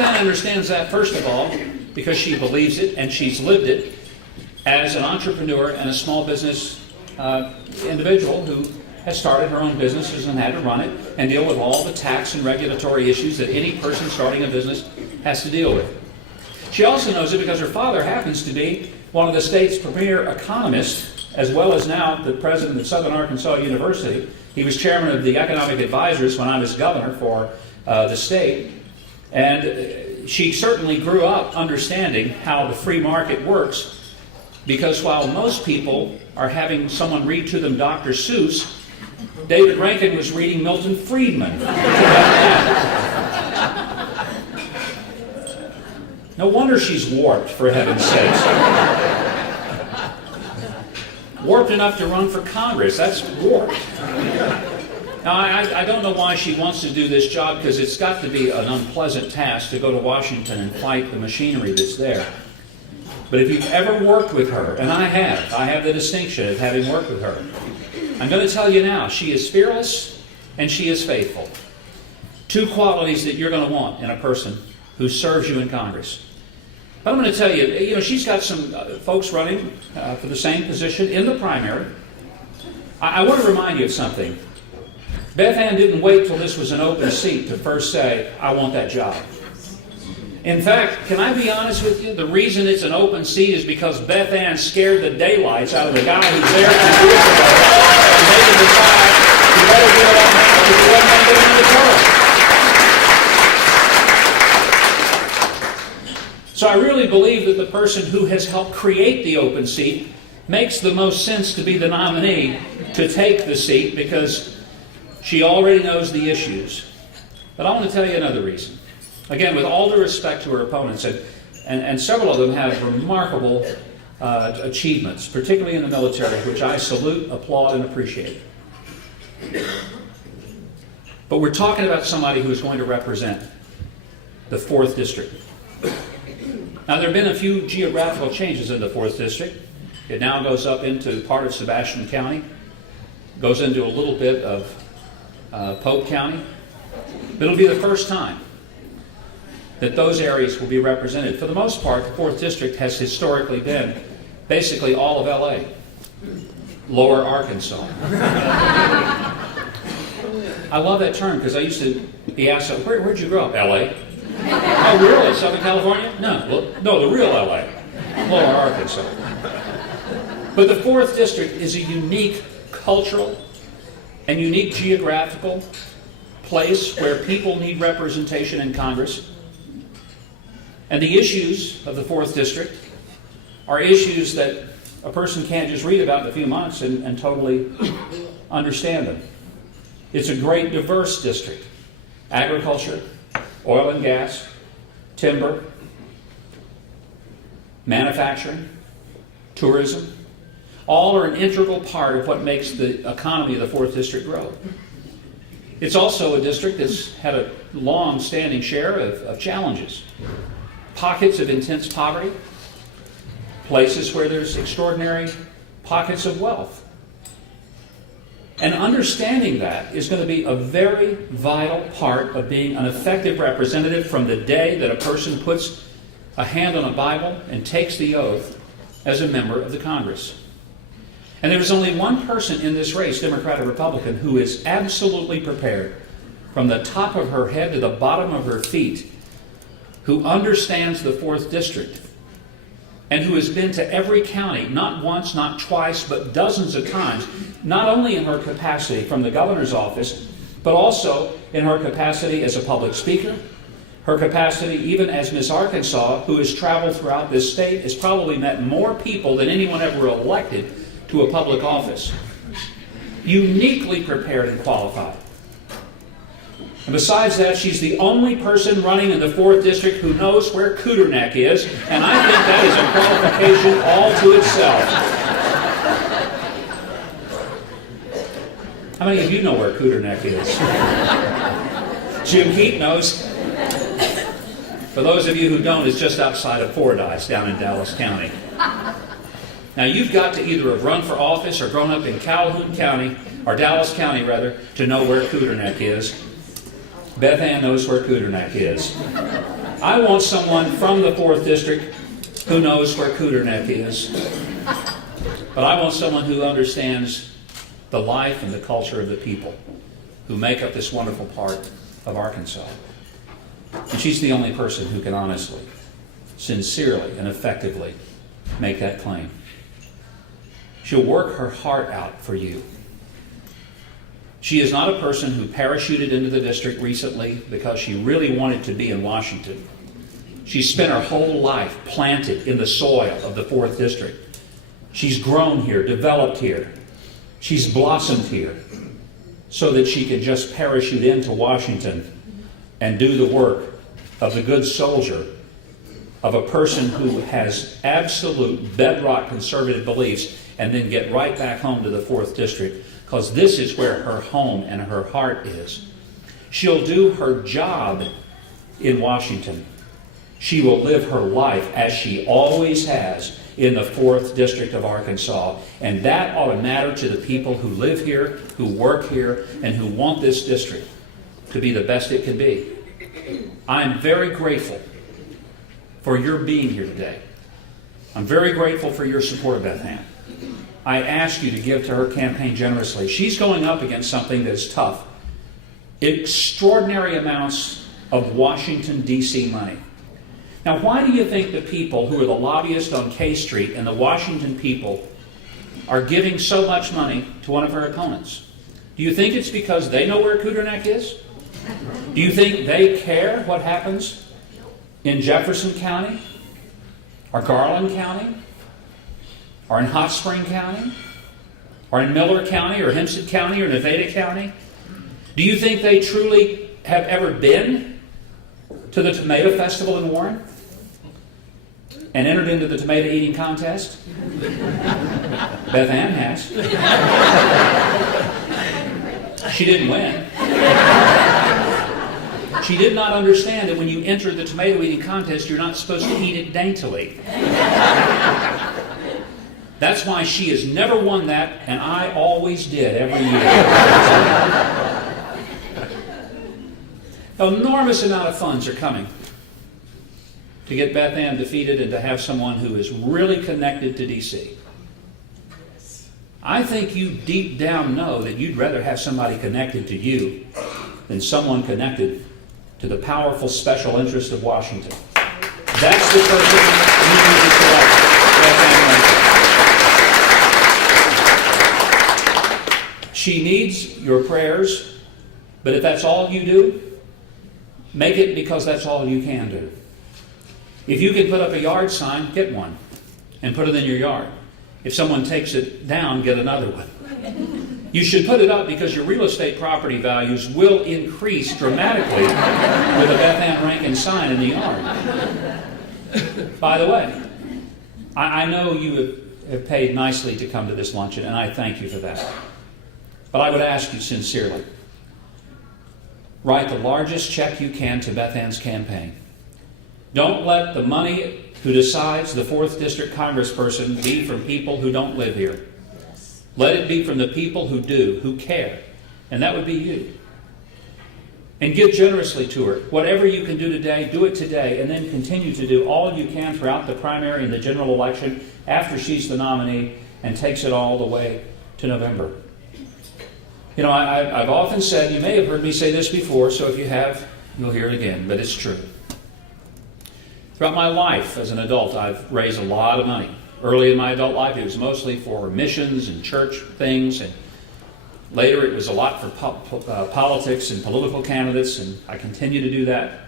Beth Ann understands that, first of all, because she believes it and she's lived it as an entrepreneur and a small business individual who has started her own businesses and had to run it and deal with all the tax and regulatory issues that any person starting a business has to deal with. She also knows it because her father happens to be one of the state's premier economists, as well as now the president of Southern Arkansas University. He was chairman of the economic advisors when I was governor for the state. And she certainly grew up understanding how the free market works, because while most people are having someone read to them Dr. Seuss, David Rankin was reading Milton Friedman. No wonder she's warped, for heaven's sakes. Warped enough to run for Congress. That's warped. Now, I don't know why she wants to do this job, because it's got to be an unpleasant task to go to Washington and fight the machinery that's there. But if you've ever worked with her, and I have the distinction of having worked with her, I'm going to tell you now, she is fearless and she is faithful. Two qualities that you're going to want in a person who serves you in Congress. But I'm going to tell you, she's got some folks running for the same position in the primary. I want to remind you of something. Beth Ann didn't wait till this was an open seat to first say, I want that job. In fact, can I be honest with you? The reason it's an open seat is because Beth Ann scared the daylights out of the guy who's there to do it. And they can decide, you better give it up now because you wasn't going to get into the term. So I really believe that the person who has helped create the open seat makes the most sense to be the nominee to take the seat, because she already knows the issues. But I want to tell you another reason. Again, with all due respect to her opponents, and several of them have remarkable achievements, particularly in the military, which I salute, applaud, and appreciate. But we're talking about somebody who is going to represent the 4th District. Now, there have been a few geographical changes in the 4th District. It now goes up into part of Sebastian County, goes into a little bit of Pope County. But it'll be the first time that those areas will be represented. For the most part, the 4th District has historically been basically all of LA, Lower Arkansas. I love that term, because I used to be asked, where'd you grow up? LA. Oh, really? Southern California? No, the real LA, Lower Arkansas. But the 4th District is a unique cultural and unique geographical place where people need representation in Congress. And the issues of the 4th District are issues that a person can't just read about in a few months and totally understand them. It's a great diverse district. Agriculture, oil and gas, timber, manufacturing, tourism, all are an integral part of what makes the economy of the 4th District grow. It's also a district that's had a long-standing share of challenges. Pockets of intense poverty, places where there's extraordinary pockets of wealth. And understanding that is going to be a very vital part of being an effective representative from the day that a person puts a hand on a Bible and takes the oath as a member of the Congress. And there is only one person in this race, Democrat or Republican, who is absolutely prepared from the top of her head to the bottom of her feet, who understands the 4th District, and who has been to every county, not once, not twice, but dozens of times, not only in her capacity from the governor's office, but also in her capacity as a public speaker, her capacity even as Miss Arkansas, who has traveled throughout this state, has probably met more people than anyone ever elected to a public office. Uniquely prepared and qualified. And besides that, she's the only person running in the 4th District who knows where Cooter Neck is, and I think that is a qualification all to itself. How many of you know where Cooter Neck is? Jim Heat knows. For those of you who don't, it's just outside of Fordyce down in Dallas County. Now, you've got to either have run for office or grown up in Calhoun County, or Dallas County rather, to know where Cooter Neck is. Beth Ann knows where Cooter Neck is. I want someone from the 4th District who knows where Cooter Neck is. But I want someone who understands the life and the culture of the people who make up this wonderful part of Arkansas. And she's the only person who can honestly, sincerely, and effectively make that claim. She'll work her heart out for you. She is not a person who parachuted into the district recently because she really wanted to be in Washington. She spent her whole life planted in the soil of the 4th District. She's grown here, developed here. She's blossomed here so that she could just parachute into Washington and do the work of the good soldier, of a person who has absolute bedrock conservative beliefs, and then get right back home to the 4th District, because this is where her home and her heart is. She'll do her job in Washington. She will live her life as she always has in the 4th District of Arkansas. And that ought to matter to the people who live here, who work here, and who want this district to be the best it can be. I'm very grateful for your being here today. I'm very grateful for your support, Beth Ann. I ask you to give to her campaign generously. She's going up against something that's tough. Extraordinary amounts of Washington, D.C. money. Now, why do you think the people who are the lobbyists on K Street and the Washington people are giving so much money to one of her opponents? Do you think it's because they know where Cooter Neck is? Do you think they care what happens in Jefferson County, or Garland County, or in Hot Spring County, or in Miller County, or Hempstead County, or Nevada County? Do you think they truly have ever been to the Tomato Festival in Warren and entered into the tomato eating contest? Beth Ann has. She didn't win. She did not understand that when you enter the tomato eating contest, you're not supposed to eat it daintily. That's why she has never won that, and I always did every year. An enormous amount of funds are coming to get Beth Ann defeated and to have someone who is really connected to D.C. I think you deep down know that you'd rather have somebody connected to you than someone connected to the powerful special interest of Washington. That's the person you need to select, Beth Ann Rankin. She needs your prayers, but if that's all you do, make it because that's all you can do. If you can put up a yard sign, get one and put it in your yard. If someone takes it down, get another one. You should put it up because your real estate property values will increase dramatically with a Beth Ann Rankin sign in the yard. By the way, I know you have paid nicely to come to this luncheon, and I thank you for that. But I would ask you sincerely, write the largest check you can to Beth Ann's campaign. Don't let the money who decides the 4th District congressperson be from people who don't live here. Let it be from the people who do, who care. And that would be you. And give generously to her. Whatever you can do today, do it today, and then continue to do all you can throughout the primary and the general election after she's the nominee, and takes it all the way to November. You know, I've often said, you may have heard me say this before, so if you have, you'll hear it again, but it's true. Throughout my life as an adult, I've raised a lot of money. Early in my adult life, it was mostly for missions and church things, and later it was a lot for politics and political candidates, and I continue to do that.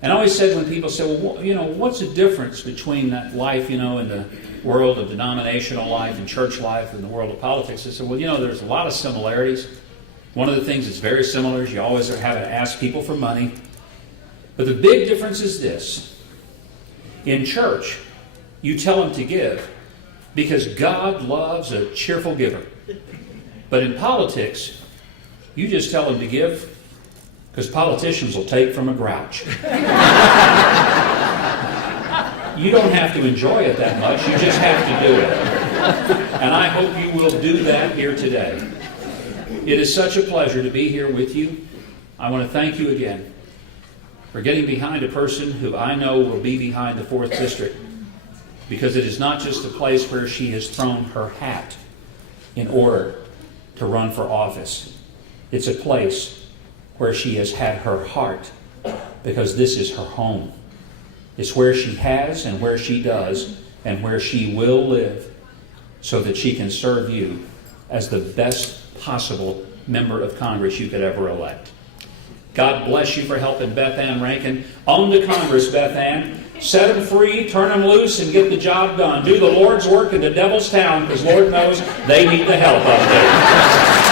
And I always said when people say, well, you know, what's the difference between that life, you know, in the world of denominational life and church life and the world of politics? I said, well, you know, there's a lot of similarities. One of the things that's very similar is you always have to ask people for money. But the big difference is this. In church, you tell them to give because God loves a cheerful giver. But in politics, you just tell them to give because politicians will take from a grouch. You don't have to enjoy it that much, you just have to do it. And I hope you will do that here today. It is such a pleasure to be here with you. I want to thank you again for getting behind a person who I know will be behind the 4th District, because it is not just a place where she has thrown her hat in order to run for office. It's a place where she has had her heart, because this is her home. It's where she has and where she does and where she will live, so that she can serve you as the best possible member of Congress you could ever elect. God bless you for helping Beth Ann Rankin own the Congress, Beth Ann. Set them free, turn them loose, and get the job done. Do the Lord's work in the devil's town, because Lord knows they need the help up there.